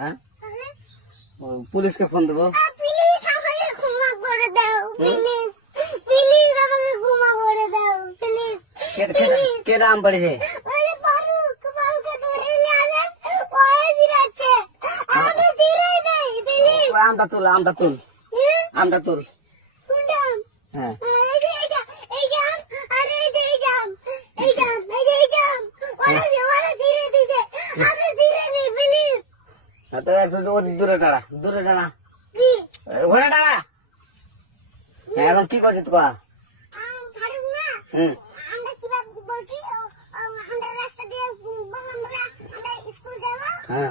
হ্যাঁ পুলিশকে ফোন দেবো। প্লিজ আমাকে ক্ষমা করে দাও, প্লিজ প্লিজ আমাকে ক্ষমা করে দাও, প্লিজ। কেডা আম পাড়িছে? ওই ফারুককে ধরে নিয়ে আসেন, ওই ফিরাচ্ছে, আমাকে দিলেই নেই, প্লিজ। আমটা তুল, আমটা তুল, আমটা তুল। কোনটা আম? হ্যাঁ এই যে আম, আর এই যে এই যে আম, এই যে আম, এই যে এই যে আম, ওরা ধীরে দিছে, আমি ধীরে নেই, প্লিজ। তো একটু দূরে দাঁড়া, দূরে দাঁড়া, কি ঘরে দাঁড়া। এখন কি করছিস তো? ফারুক না, আমরা কিভাবে বলছি, আমরা রাস্তা দিয়ে বললাম বলে আমরা স্কুল যাবো। হ্যাঁ